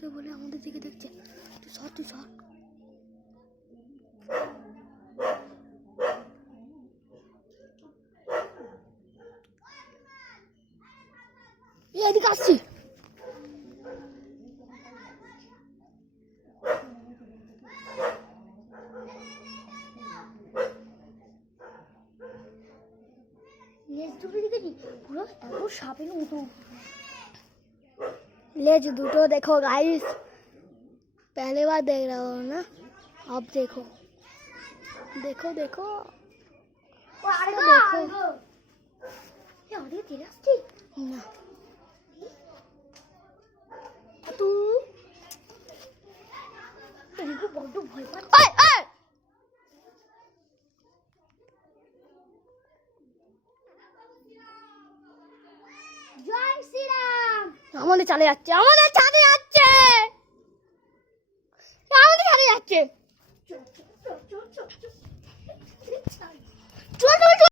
আছে বলে আমাদের দিকে দেখছে। তুই সর, তুই সর। এদিকে আসছি। পুরো এত সাপের মতো लेज दूटो देखो गाइस, पहले बार देख रहा हो ना, अब देखो देखो देखो देखो ना तू बड्ड भय पाচ্ছি। জয় শ্রীরাম। আমাদের চালে যাচ্ছে, আমাদের ছাদে যাচ্ছে, আমাদের ছাদে যাচ্ছে।